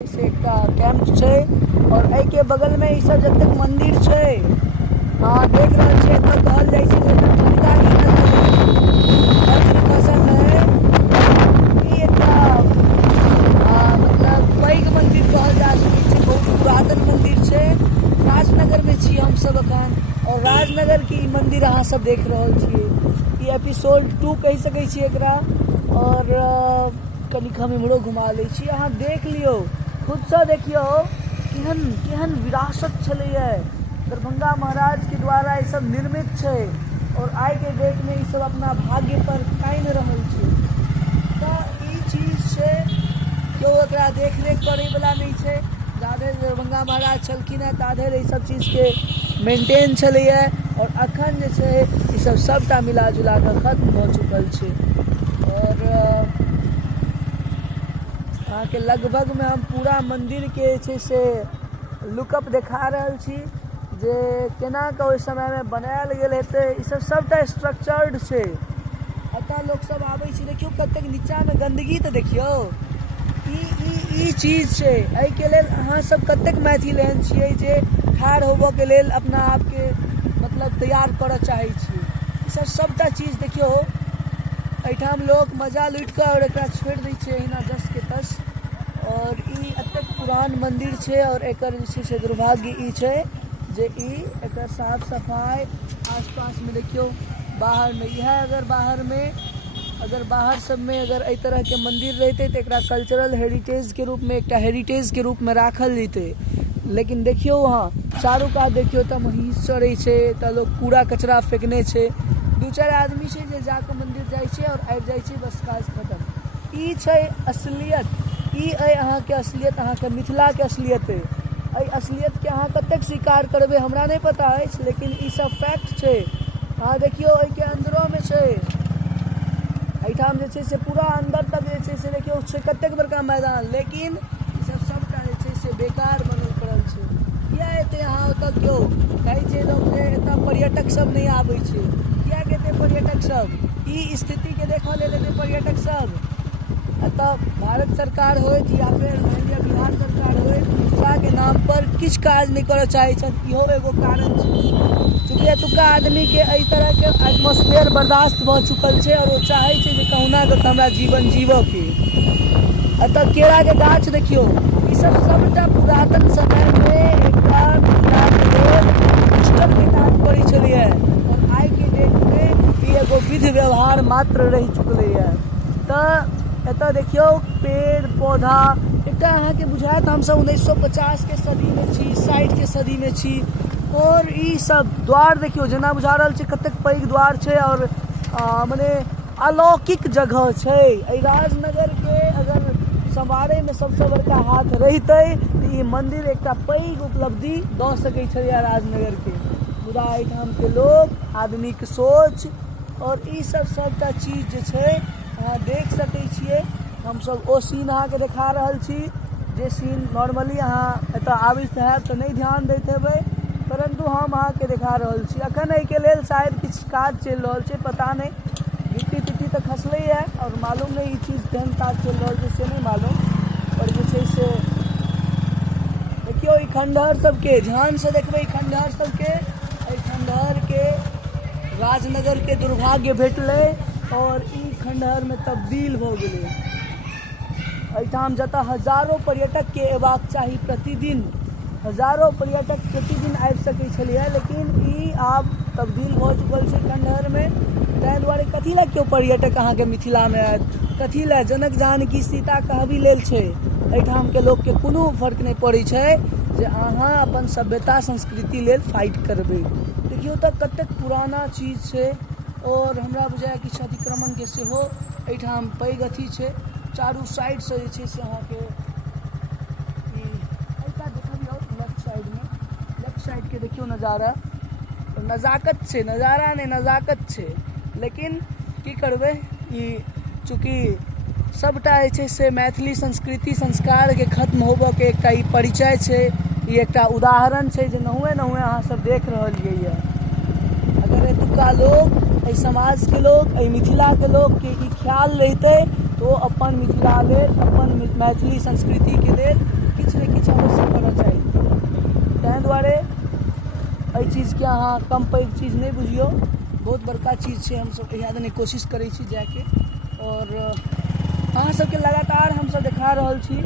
से एकटा कैंप छै और एहि के बगल में ई सब जतेक मंदिर छै अहाँ देख रहल छियै एतय कहल जाइ छै जे गंगा की फसल है। ई एकटा मतलब पैघ मंदिर कहल जा सकै छै, बहुत पुरातन मंदिर छै। राजनगर में छी हम सब अखन और राजनगर की मंदिर अहाँ सब देख रहल छियै। ई एपिसोड 2 कहि सकै छियै एकरा। और कनिक हम इम्हरो घुमा लै छी, अहाँ देख लियौ, खुदसँ देखियौ केहन केहन विरासत छलैए। दरभंगा महाराज के द्वारा ई सब निर्मित छै और आइ के डेट में ई सब अपना भाग्य पर कायम रहल छै। तऽ ई चीज छै, केओ एकरा देख रेख करै वाला नहीं छै। जाधरि दरभंगा महाराज छलखिन हैं ताधरि ई सब चीज के मेंटेन छलैए और अखन जे छै ई सब सबटा मिला जुला कऽ खत्म भऽ चुकल छै। और अहाँके लगभग में हम पूरा मंदिर के छै से लुकअप देखा रहल छी जे केना कऽ ओहि समय में बनायल गेल हेतै। ई सब सबटा स्ट्रक्चर्ड छै। एतऽ लोग सब आबै छै, देखियौ कतेक नीचा में गंदगी तऽ देखियौ। ई चीज छै। एहि के लेल अहाँ सब कतेक मैथिल एहन छियै जे ठाढ़ होबऽ के लेल अपना आप के मतलब तैयार करऽ चाहै छियै। ई सब सबटा चीज देखियौ, एहिठाम लोग मजा लुटि कऽ और एकरा छोड़ि दै छै एहिना जस के तस। और ई एतेक पुरान मंदिर छै और एकर जे छै से दुर्भाग्य ई छै जे ई एकर साफ सफाई आसपास में देखियौ बाहर में इएह अगर बाहर सब में अगर एहि तरह के मंदिर रहितै तऽ एकरा कल्चरल हेरिटेज के रूप में एकटा हेरिटेज के रूप में राखल जैतै। लेकिन देखियौ वहाँ चारू कात देखियौ तऽ महीष चरै छै, तऽ लोग कूड़ा कचरा फेंकने छै। 2-4 आदमी छै जे जाके मंदिर जाइ छै और आबि जाइ छै, बस काज खत्म। ई छै असलियत। ई अइ अहाँके असलियत, अहाँके मिथिला के असलियत अइ। एहि असलियत के अहाँ कतेक स्वीकार करबै हमरा नहीं पता अछि, लेकिन ई सब फैक्ट छै। अहाँ देखियौ एहि के अंदरो में छै, एहिठाम जे छै से पूरा अंदर तक जे छै से देखियौ छै कतेक बड़का मैदान, लेकिन ई सब सबटा जे छै से बेकार बनल पड़ल छै। किया एतै अहाँ ओतऽ केओ कहै छै लोग जे एतऽ पर्यटक सब नहीं आबै छै। किया के एतै पर्यटक सब? ई स्थिति के देखऽ लेल एतै पर्यटक सब? अतः भारत सरकार होइत या फिर बिहार सरकार होइत, मिथिला के नाम पर किछु काज नहीं करऽ चाहै छथि। इहो एगो कारण छै, चूँकि एतुका आदमी के एहि तरह के एटमॉस्फेयर बर्दाश्त भऽ चुकल छै और ओ चाहै छै जे कहुना कऽ हमरा जीवन जीवऽ के। एतऽ केरा के गाछ देखियौ, ई सब सबटा पुरातन समय में एकटा मिथिला के लोग पुष्कर के काज करै छलैए और आइ के डेट में ई एगो विधि व्यवहार मात्र रहि चुकलैए। तऽ एतऽ देखियौ पेड़ पौधा, एकटा अहाँके बुझायत हमसब 1950 के सदी में छी, 60 के सदी में छी। और ई सब द्वार देखियौ, जेना बुझा रहल छै कतेक पैघ द्वार छै और मने अलौकिक जगह छै। एहि राजनगर के अगर संवारै में सबसे बड़का हाथ रहितै तऽ ई मंदिर एकटा पैघ उपलब्धि दऽ सकै छलैए राजनगर के। मुदा एहिठाम के लोग, आदमी के सोच और ई सब सबटा चीज जे छै अहाँ देख सकै छियै। हमसब ओ सीन अहाँके देखा रहल छी जे सीन नॉर्मली अहाँ एतऽ आबैत हैब तऽ नहीं ध्यान दैत हेबै, परंतु हम अहाँके देखा रहल छी। अखन एहि के लेल शायद किछु काज चलि रहल छै, पता नहीं, गिट्टी तिट्टी तऽ खसलै है और मालूम नहीं ई चीज केहन काज चलि रहल छै से नहीं मालूम। और जे छै से देखियौ ई खंडहर सबके ध्यान से देखबै, ई खंडहर सबके, एहि खंडहर के राजनगर के दुर्भाग्य भेटलै और ई खंडहर में तब्दील भऽ गेलै। एहिठाम जतऽ हजारों पर्यटक के एबाक चाही प्रतिदिन, हजारों पर्यटक प्रतिदिन आबि सकै छलैए, लेकिन ई आब तब्दील भऽ चुकल छै खंडहर में। ताहि दुआरे कथी लए केओ पर्यटक अहाँके मिथिला में आयत? कथी लए? जनक जानकी सीता कहबी लेल छै। एहिठाम के लोग के कोनो फर्क नहीं पड़ै छै जे अहाँ अपन सभ्यता संस्कृति लेल फाइट करबै। देखियौ तऽ कतेक पुराना चीज छै और हमरा बुझाय किछु अतिक्रमण के सेहो एहिठाम पैघ अथी छै। चारू साइड से जे छै से अहाँके लेफ्ट साइड के देखियौ नजारा, नजाकत छै, नजारा नहीं नजाकत छै। लेकिन की करबै, ई चूँकि सबटा जे छै से मैथिली संस्कृति संस्कार के खत्म होबऽ के एकटा ई परिचय छै, ई एकटा उदाहरण छै जे नहुए अहाँ सब देख रहलियै ये। अगर एतुका लोग, एहि समाज के लोग, एहि मिथिला के लोग के ई ख्याल रहितै तो अपन मिथिला लेल, अपन मैथिली संस्कृति के लेल के अहाँ कम पैघ चीज नहीं बुझियो, बहुत बड़का चीज छै। हम सब यहाँ देने कोशिश करै छी जाके, और अहाँ सबके लगातार हम सब देखा रहल छी।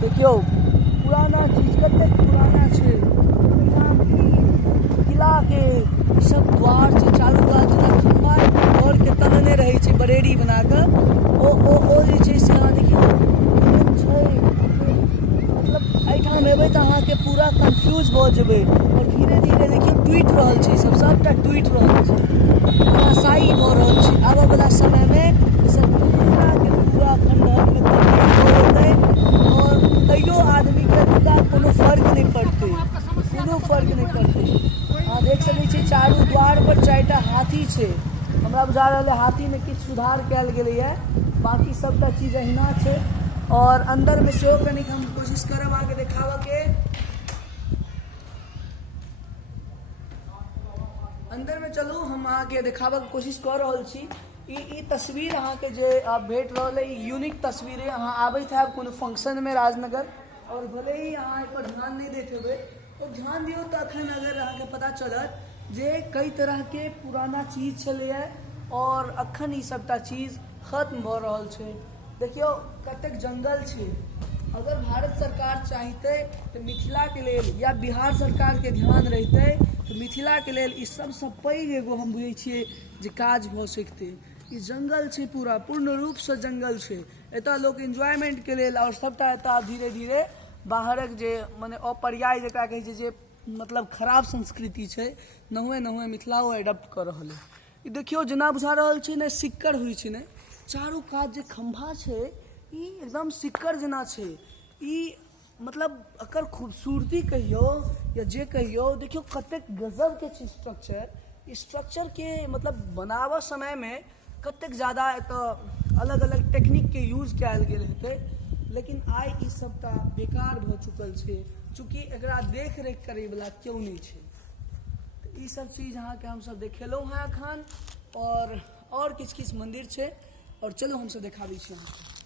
देखियो पुराना चीज कते पुराना छै। किला के सब द्वार छै, चारू कात जेना खम्भा घर के तनने रहै छै बरेरी बना कऽ, ओ जे छै से अहाँ देखियौ छै। मतलब एहिठाम एबै तऽ अहाँके पूरा कन्फ्यूज भऽ जेबै, और धीरे धीरे देखियौ टूटि रहल छै, सबटा टूटि रहल छै, धराशायी भऽ रहल छै। आबऽ वाला समय में सब पूरा के पूरा खंडहर में तब्दील हो जेतै, और तैयो आदमी के कोनो फर्क नहीं पड़तै, कोनो फर्क नहीं पड़तै। अहाँ देख सकै छी चारू द्वार पर 4टा हाथी छै। हमरा बुझा रहल है हाथी में किछु सुधार कयल गेलैए, बाकी सबटा चीज अहिना छै। और अंदर में सेहो कनिक हम कोशिश करब आगे देखाबऽ के। अंदर में चलू, हम अहाँके देखाबऽ के कोशिश कऽ रहल छी। ई तस्वीर अहाँके जे भेट रहल है, यूनिक तस्वीर है। अहाँ आबैत हैब कोनो फंक्शन में राजनगर, और भले ही अहाँ एहि पर ध्यान नहीं दैत हेबै, तो ध्यान दियौ तऽ अखन अगर अहाँके पता चलत जे कई तरह के पुराना चीज छलैए, और अखन ई सबटा चीज खत्म भऽ रहल छै। देखियौ कतेक जंगल छै। अगर भारत सरकार चाहिते तो मिथिला के लेल, या बिहार सरकार के ध्यान रहिते तो मिथिला के लेल ई सबसे पैघ एगो हम बुझै छियै जे काज भऽ सकते। ई जंगल छै, पूरा पूर्ण रूप से जंगल छै। एतऽ लोग एंजॉयमेंट के लेल, और सबटा एतऽ धीरे धीरे बाहरक जे मने अपर्याय जकरा कहै छै, जे मतलब खराब संस्कृति छै, नहुए मिथिलाओ एडप्ट कऽ रहल है। ई देखियौ जेना बुझा रहल छै ने सिक्कड़ होइ छै ने, चारू कात जे खंभा छै ई एकदम सिक्कड़ जेना छै। ई मतलब एकर खूबसूरती कहियो या जे कहियो, देखियो कतेक गजब के छै स्ट्रक्चर। स्ट्रक्चर के मतलब बनाबऽ समय में कतेक ज़्यादा एतऽ अलग अलग टेक्निक के यूज कयल गेल हेतै, लेकिन आइ ई सबटा बेकार भऽ चुकल छै, चूँकि एकरा देख रेख करै वाला केओ नहीं छै। तो ई सब चीज अहाँके हमसब देखेलहुँ हैं एखन, और किछु किछु मंदिर छै, और चलू हमसब देखाबै छी अहाँके।